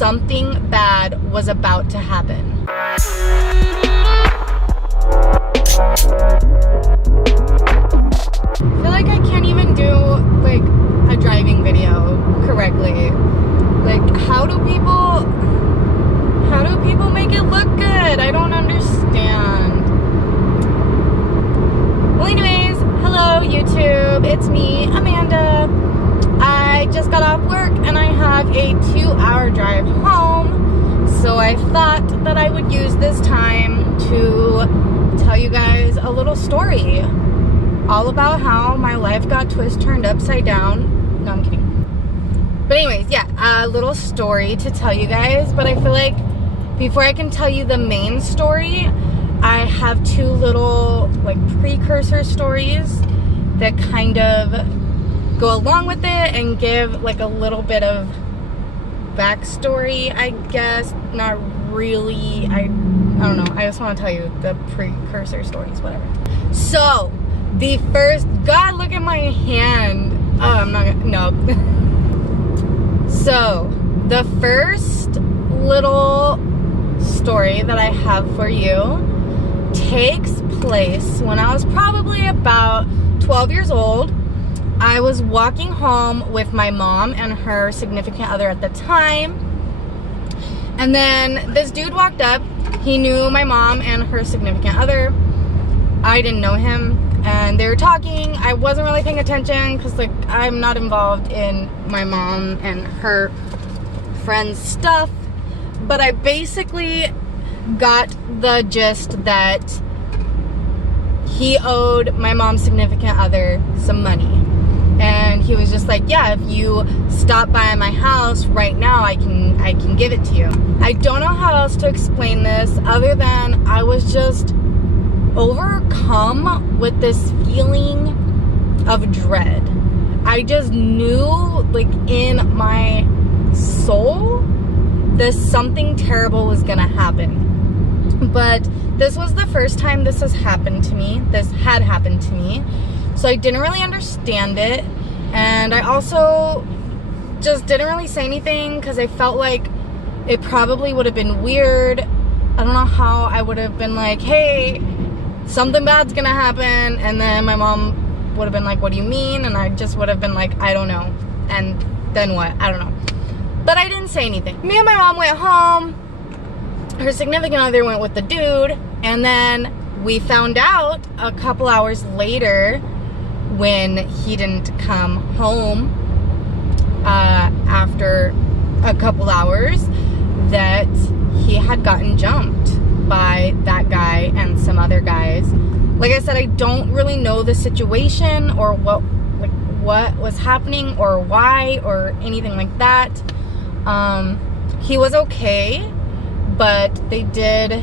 something bad was about to happen. I feel like I can't even do like a driving video correctly. Like, how do people make it look good? I don't understand. Well, anyways, hello YouTube, it's me, Amanda. I just got off work and I have a 2-hour drive home, so I thought that I would use this time to tell you guys a little story all about how my life got turned upside down. No, I'm kidding. But anyways, yeah, a little story to tell you guys, but I feel like before I can tell you the main story, I have 2 little like precursor stories that kind of go along with it and give like a little bit of backstory, I guess. Not really, I don't know, I just want to tell you the precursor stories, whatever. So the first, God, look at my hand. Oh, I'm not gonna, no. So the first little story that I have for you takes place when I was probably about 12 years old. I was walking home with my mom and her significant other at the time, and then this dude walked up. He knew my mom and her significant other. I didn't know him, and they were talking. I wasn't really paying attention because like I'm not involved in my mom and her friends' stuff, but I basically got the gist that he owed my mom's significant other some money. And he was just like, yeah, if you stop by my house right now, I can give it to you. I don't know how else to explain this other than I was just overcome with this feeling of dread. I just knew, like, in my soul that something terrible was gonna happen. But this was the first time this has happened to me. This had happened to me. So I didn't really understand it, and I also just didn't really say anything because I felt like it probably would have been weird. I don't know how I would have been like, hey, something bad's gonna happen, and then my mom would have been like, what do you mean? And I just would have been like, I don't know. And then what? I don't know. But I didn't say anything. Me and my mom went home. Her significant other went with the dude, and then we found out a couple hours later, when he didn't come home after a couple hours, that he had gotten jumped by that guy and some other guys. Like I said, I don't really know the situation or what was happening or why or anything like that. He was okay, but they did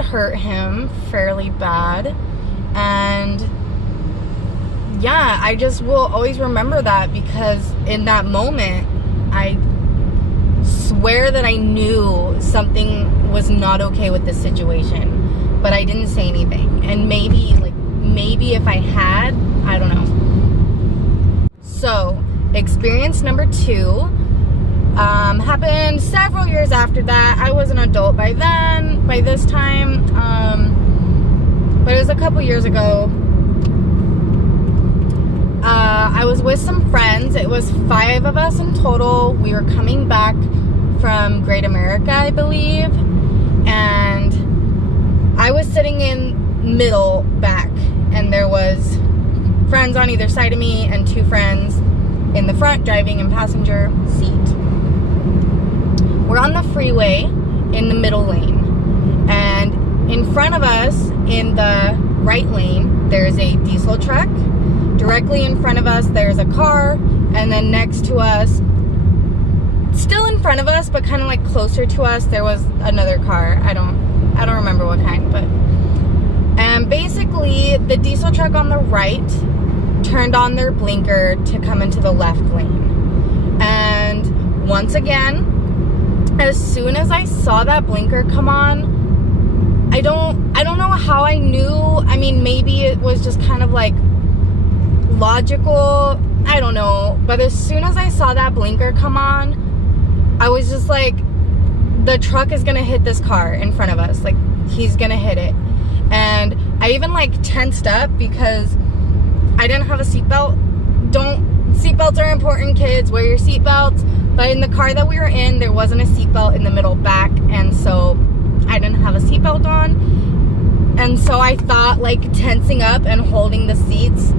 hurt him fairly bad. And yeah, I just will always remember that, because in that moment, I swear that I knew something was not okay with this situation, but I didn't say anything. And maybe if I had, I don't know. So, experience number 2 happened several years after that. I was an adult by this time. But it was a couple years ago. I was with some friends. It was 5 of us in total. We were coming back from Great America, I believe. And I was sitting in middle back. And there was friends on either side of me and 2 friends in the front driving in passenger seat. We're on the freeway in the middle lane. And in front of us, in the right lane, there's a diesel truck. Directly in front of us, there's a car. And then next to us, still in front of us, but kind of like closer to us, there was another car. I don't remember what kind, but. And basically, the diesel truck on the right turned on their blinker to come into the left lane. And once again, as soon as I saw that blinker come on, I don't know how I knew. I mean, maybe it was just kind of like logical. I don't know. But as soon as I saw that blinker come on, I was just like, the truck is gonna hit this car in front of us. Like, he's gonna hit it. And I even like tensed up because I didn't have a seatbelt. Seatbelts are important, kids. Wear your seatbelts. But in the car that we were in, there wasn't a seatbelt in the middle back, and so I didn't have a seatbelt on. And so I thought like tensing up and holding the seats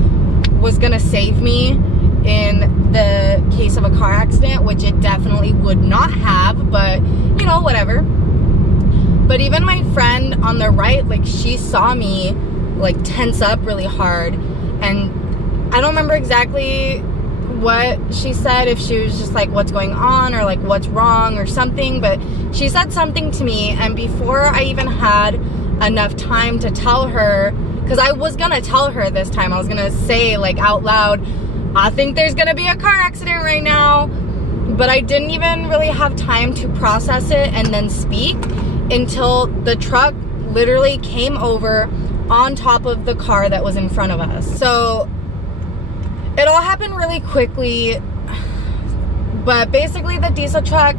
was gonna save me in the case of a car accident, which it definitely would not have, but you know, whatever. But even my friend on the right, like, she saw me like tense up really hard, and I don't remember exactly what she said, if she was just like, what's going on, or like, what's wrong or something, but she said something to me. And before I even had enough time to tell her, because I was gonna tell her this time, I was gonna say like out loud, I think there's gonna be a car accident right now, but I didn't even really have time to process it and then speak until the truck literally came over on top of the car that was in front of us. So it all happened really quickly, but basically the diesel truck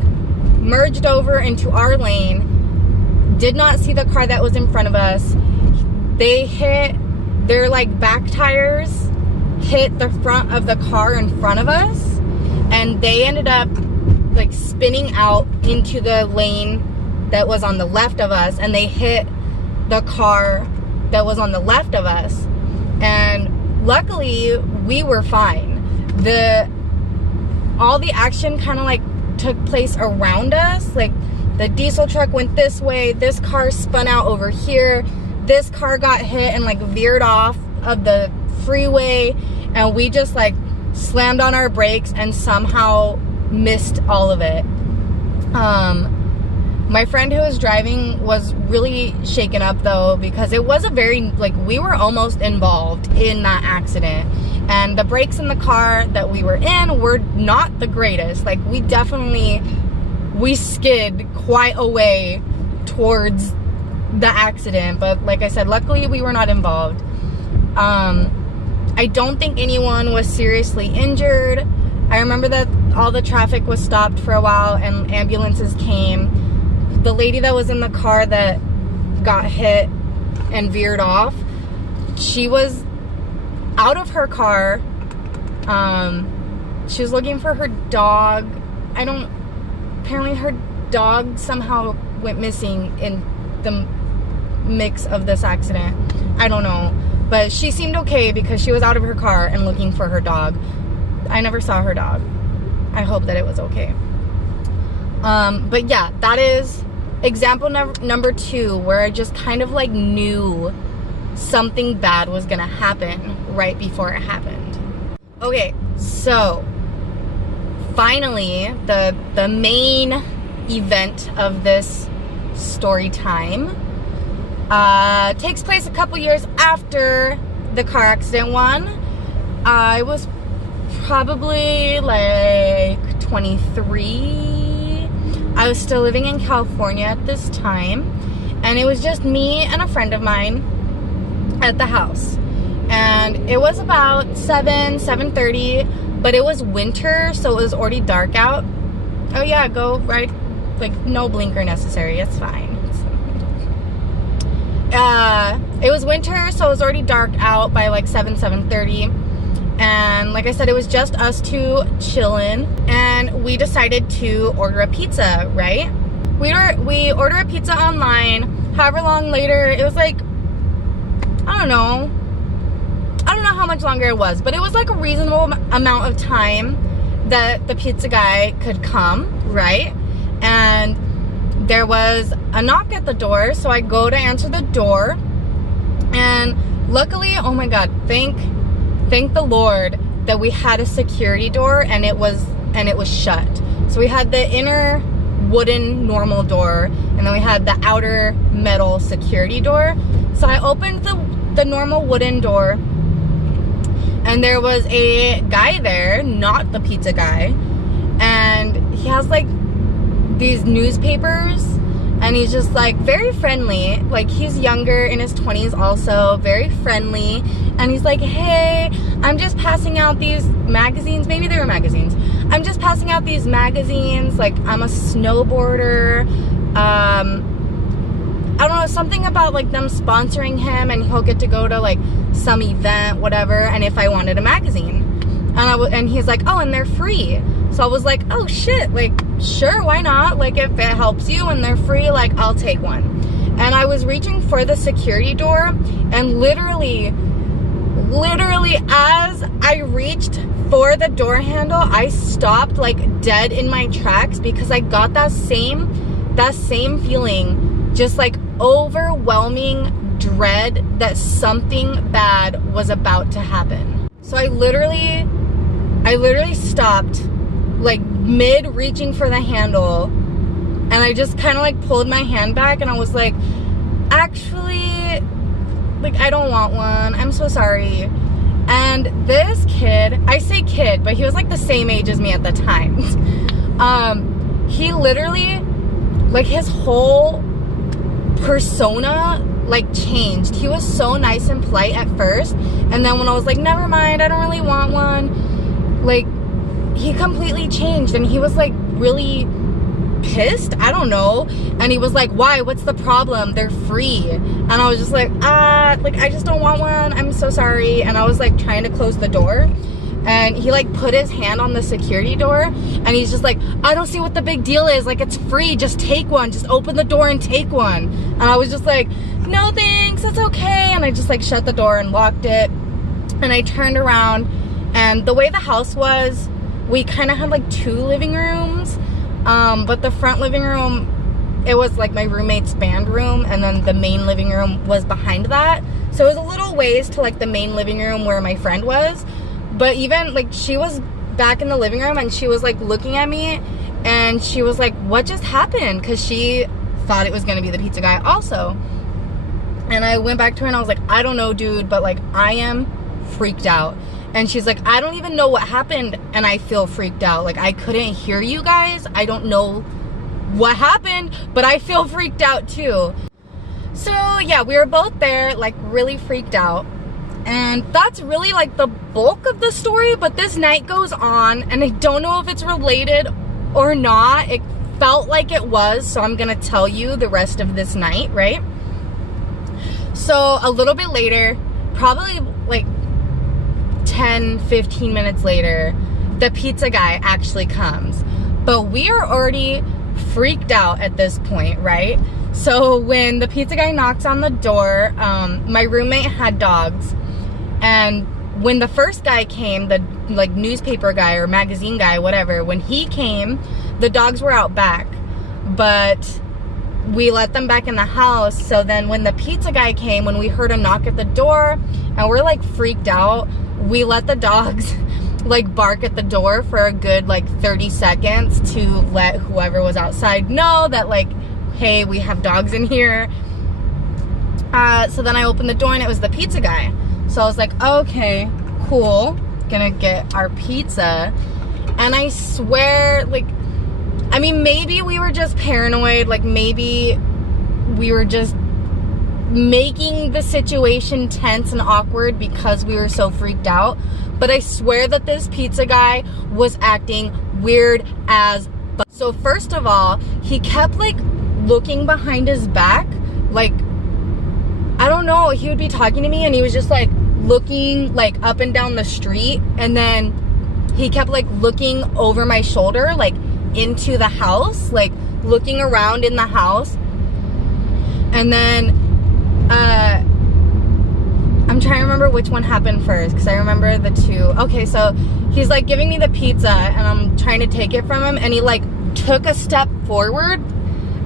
merged over into our lane, did not see the car that was in front of us. They hit, their like back tires hit the front of the car in front of us, and they ended up like spinning out into the lane that was on the left of us, and they hit the car that was on the left of us. And luckily we were fine. All the action kind of like took place around us. Like, the diesel truck went this way, this car spun out over here, this car got hit and like veered off of the freeway, and we just like slammed on our brakes and somehow missed all of it. My friend who was driving was really shaken up though, because it was a very, like, we were almost involved in that accident, and the brakes in the car that we were in were not the greatest. Like, we skid quite a way towards the accident, but like I said, luckily we were not involved. I don't think anyone was seriously injured. I remember that all the traffic was stopped for a while and ambulances came. The lady that was in the car that got hit and veered off, she was out of her car. She was looking for her dog. Apparently her dog somehow went missing in the mix of this accident. I don't know. But she seemed okay because she was out of her car and looking for her dog. I never saw her dog. I hope that it was okay. But yeah, that is example number 2, where I just kind of like knew something bad was gonna happen right before it happened. Okay, so finally, the main event of this story time takes place a couple years after the car accident one. I was probably like 23. I was still living in California at this time, and it was just me and a friend of mine at the house. And it was about 7:30, but it was winter, so it was already dark out. Oh yeah, go right, like no blinker necessary, it's fine. It was winter, so it was already dark out by like 7:30. And like I said, it was just us two chilling, and we decided to order a pizza, right? We ordered a pizza online. However long later, it was like, I don't know how much longer it was, but it was like a reasonable amount of time that the pizza guy could come, right? And there was a knock at the door, so I go to answer the door, and luckily, oh my god, thank the Lord that we had a security door, and it was shut. So we had the inner wooden normal door, and then we had the outer metal security door. So I opened the normal wooden door, and there was a guy there, not the pizza guy, and he has like these newspapers, and he's just like very friendly. Like, he's younger, in his 20s also, very friendly. And he's like, hey, I'm just passing out these magazines. Maybe they were magazines. I'm just passing out these magazines, like I'm a snowboarder. I don't know, something about like them sponsoring him and he'll get to go to like some event, whatever, and if I wanted a magazine. And he's like, oh, and they're free. So I was like, oh shit, like sure, why not? Like if it helps you and they're free, like I'll take one. And I was reaching for the security door, and literally as I reached for the door handle, I stopped like dead in my tracks, because I got that same feeling, just like overwhelming dread that something bad was about to happen. So I literally stopped like mid reaching for the handle, and I just kind of like pulled my hand back, and I was like, actually, like I don't want one, I'm so sorry. And this kid, I say kid, but he was like the same age as me at the time. He literally, like his whole persona like changed. He was so nice and polite at first, and then when I was like, never mind, I don't really want one, like he completely changed, and he was like really pissed, I don't know, and he was like, why, what's the problem, they're free. And I was just like, like I just don't want one, I'm so sorry. And I was like trying to close the door, and he like put his hand on the security door, and he's just like, I don't see what the big deal is, like it's free, just take one, just open the door and take one. And I was just like, no thanks, it's okay. And I just like shut the door and locked it, and I turned around, and the way the house was, we kind of had like 2 living rooms, but the front living room, it was like my roommate's band room, and then the main living room was behind that. So it was a little ways to like the main living room where my friend was. But even like she was back in the living room, and she was like looking at me, and she was like, what just happened? Because she thought it was going to be the pizza guy also. And I went back to her and I was like, I don't know, dude, but like I am freaked out. And she's like, I don't even know what happened, and I feel freaked out. Like I couldn't hear you guys, I don't know what happened, but I feel freaked out too. So yeah, we were both there, like really freaked out. And that's really like the bulk of the story, but this night goes on, and I don't know if it's related or not. It felt like it was, so I'm gonna tell you the rest of this night, right? So a little bit later, probably like 10-15 minutes later, the pizza guy actually comes. But we are already freaked out at this point, right? So when the pizza guy knocks on the door, my roommate had dogs, and when the first guy came, the like newspaper guy or magazine guy, whatever, when he came, the dogs were out back, but we let them back in the house. So then when the pizza guy came, when we heard a knock at the door and we're like freaked out, we let the dogs like bark at the door for a good like 30 seconds to let whoever was outside know that like, hey, we have dogs in here. So then I opened the door, and it was the pizza guy. So I was like, okay, cool, gonna get our pizza. And I swear, like, I mean, maybe we were just paranoid, like maybe we were just making the situation tense and awkward because we were so freaked out. But I swear that this pizza guy was acting weird as fuck. So first of all, he kept like looking behind his back, like, I don't know, he would be talking to me and he was just like looking like up and down the street, and then he kept like looking over my shoulder, like into the house, like looking around in the house. And then I'm trying to remember which one happened first, because I remember the two. Okay, so he's like giving me the pizza, and I'm trying to take it from him, and he like took a step forward,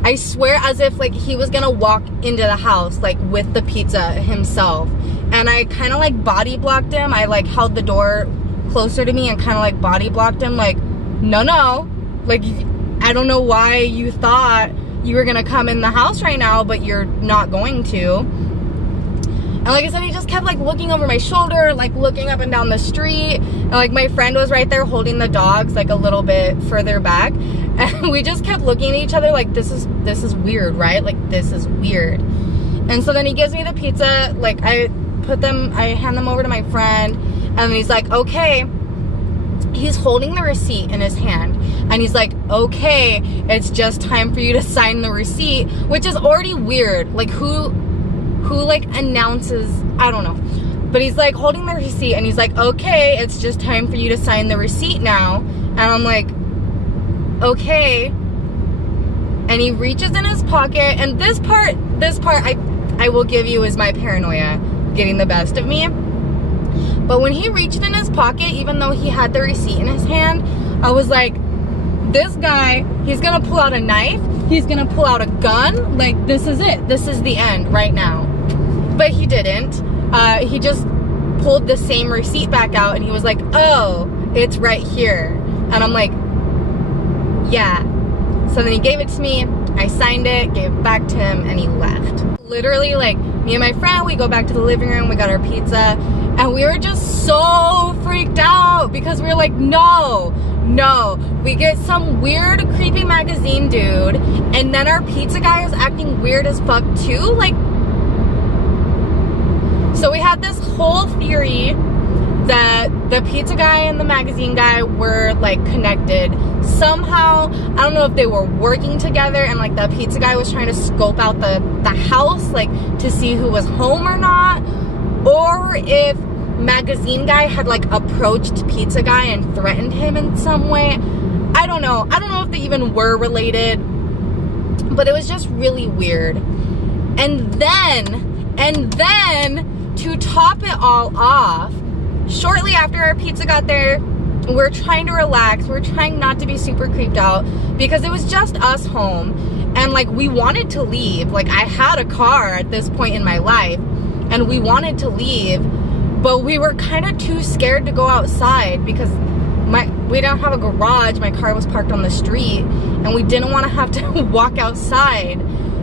I swear, as if like he was gonna walk into the house like with the pizza himself. And I kind of like body blocked him. I like held the door closer to me and kind of like body blocked him, like, no, like, I don't know why you thought you were gonna come in the house right now, but you're not going to. And like I said, he just kept like looking over my shoulder, like looking up and down the street. And like my friend was right there holding the dogs like a little bit further back. And we just kept looking at each other like, this is weird, right? Like, this is weird. And so then he gives me the pizza, like I hand them over to my friend, and he's like, okay, he's holding the receipt in his hand, and he's like, okay, it's just time for you to sign the receipt, which is already weird. Like, who like announces, I don't know. But he's like holding the receipt, and he's like, okay, it's just time for you to sign the receipt now. And I'm like, okay. And he reaches in his pocket, and this part I will give you is my paranoia getting the best of me. But when he reached in his pocket, even though he had the receipt in his hand, I was like, this guy, he's gonna pull out a knife, he's gonna pull out a gun, like, this is it, this is the end right now. But he didn't. He just pulled the same receipt back out, and he was like, oh, it's right here. And I'm like, yeah. So then he gave it to me, I signed it, gave it back to him, and he left. Literally, like, me and my friend, we go back to the living room, we got our pizza, and we were just so freaked out because we were like, no. We get some weird, creepy magazine dude, and then our pizza guy is acting weird as fuck too. Like, so we had this whole theory that the pizza guy and the magazine guy were like connected somehow. I don't know if they were working together, and like the pizza guy was trying to scope out the house, like to see who was home or not, or if magazine guy had like approached pizza guy and threatened him in some way. I don't know if they even were related, but it was just really weird. And then to top it all off, shortly after our pizza got there, we're trying to relax, we're trying not to be super creeped out because it was just us home, and like we wanted to leave. Like, I had a car at this point in my life, and we wanted to leave, but we were kind of too scared to go outside because we don't have a garage. My car was parked on the street, and we didn't want to have to walk outside.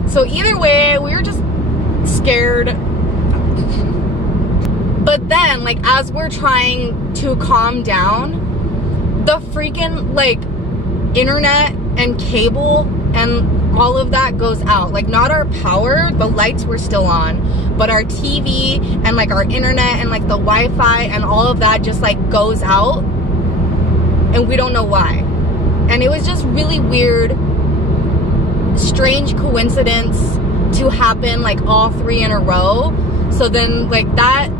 So either way, we were just scared. But then, like, as we're trying to calm down, the freaking, like, internet and cable and all of that goes out. Like, not our power, the lights were still on, but our TV and, like, our internet and, like, the Wi-Fi and all of that just, like, goes out, and we don't know why. And it was just really weird, strange coincidence to happen, like, all three in a row. So then, like, that,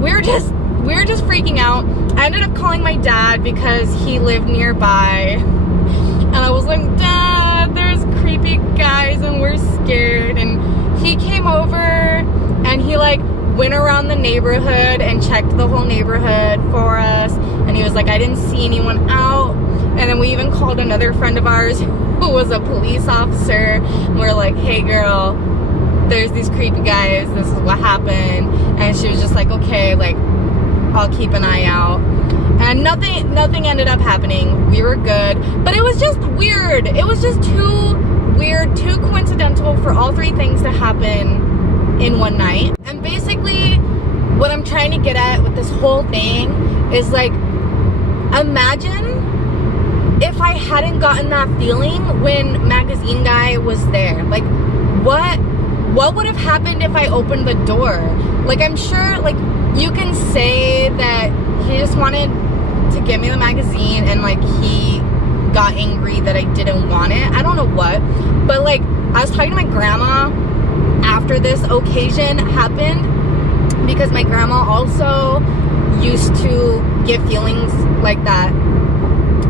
we were just freaking out. I ended up calling my dad because he lived nearby, and I was like, Dad, there's creepy guys and we're scared. And he came over, and he like went around the neighborhood and checked the whole neighborhood for us, and he was like, I didn't see anyone out. And then we even called another friend of ours who was a police officer, and we're like, hey girl, there's these creepy guys, this is what happened. And she was just like, okay, like, I'll keep an eye out. And nothing ended up happening. We were good, but it was just weird. It was just too weird, too coincidental for all three things to happen in one night. And basically what I'm trying to get at with this whole thing is, like, imagine if I hadn't gotten that feeling when magazine guy was there. Like, what would have happened if I opened the door? Like, I'm sure, like, you can say that he just wanted to give me the magazine, and like he got angry that I didn't want it. I don't know what, but like, I was talking to my grandma after this occasion happened, because my grandma also used to get feelings like that,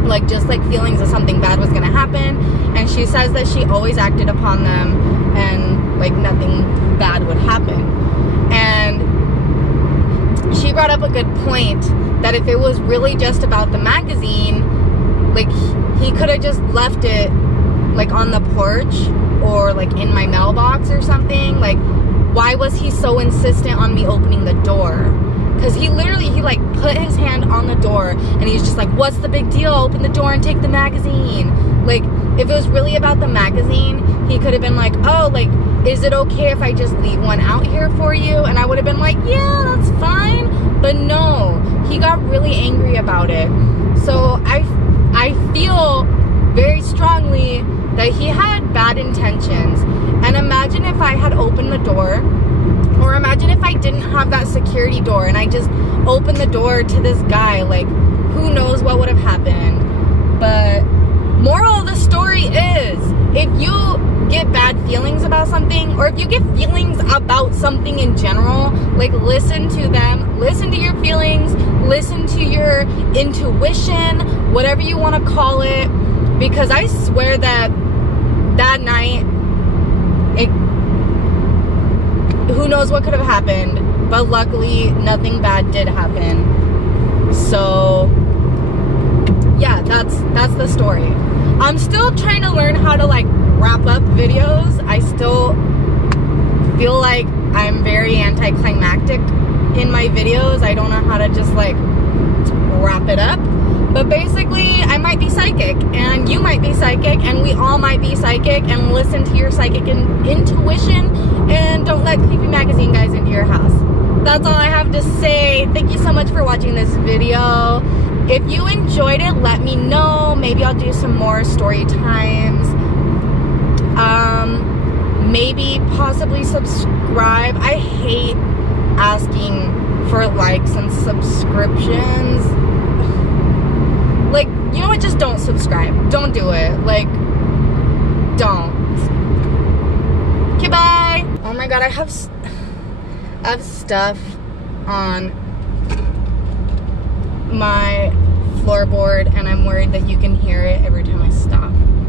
like just like feelings that something bad was gonna happen, and she says that she always acted upon them and like nothing bad would happen. And she brought up a good point that if it was really just about the magazine, like he could have just left it like on the porch or like in my mailbox or something. Like, why was he so insistent on me opening the door? Because he like put his hand on the door, and he's just like, what's the big deal? Open the door and take the magazine. Like, if it was really about the magazine, he could have been like, oh, like, is it okay if I just leave one out here for you? And I would have been like, yeah, that's fine. But no, he got really angry about it. So I feel very strongly that he had bad intentions. And imagine if I had opened the door, Or imagine if I didn't have that security door and I just opened the door to this guy. Like, who knows what would have happened. But moral of the story is, if you get bad feelings about something, or if you get feelings about something in general, like, listen to them, listen to your feelings, listen to your intuition, whatever you want to call it, because I swear that that night, who knows what could have happened, but luckily nothing bad did happen. So yeah, that's the story. I'm still trying to learn how to like wrap up videos. I still feel like I'm very anticlimactic in my videos. I don't know how to just like wrap it up. But basically, I might be psychic, and you might be psychic, and we all might be psychic, and listen to your psychic intuition, and don't let creepy magazine guys into your house. That's all I have to say. Thank you so much for watching this video. If you enjoyed it, let me know. Maybe I'll do some more story times. Maybe possibly subscribe. I hate asking for likes and subscriptions. Like, you know what? Just don't subscribe. Don't do it. Like, don't. Okay, bye. Oh my god, I have stuff on my floorboard, and I'm worried that you can hear it every time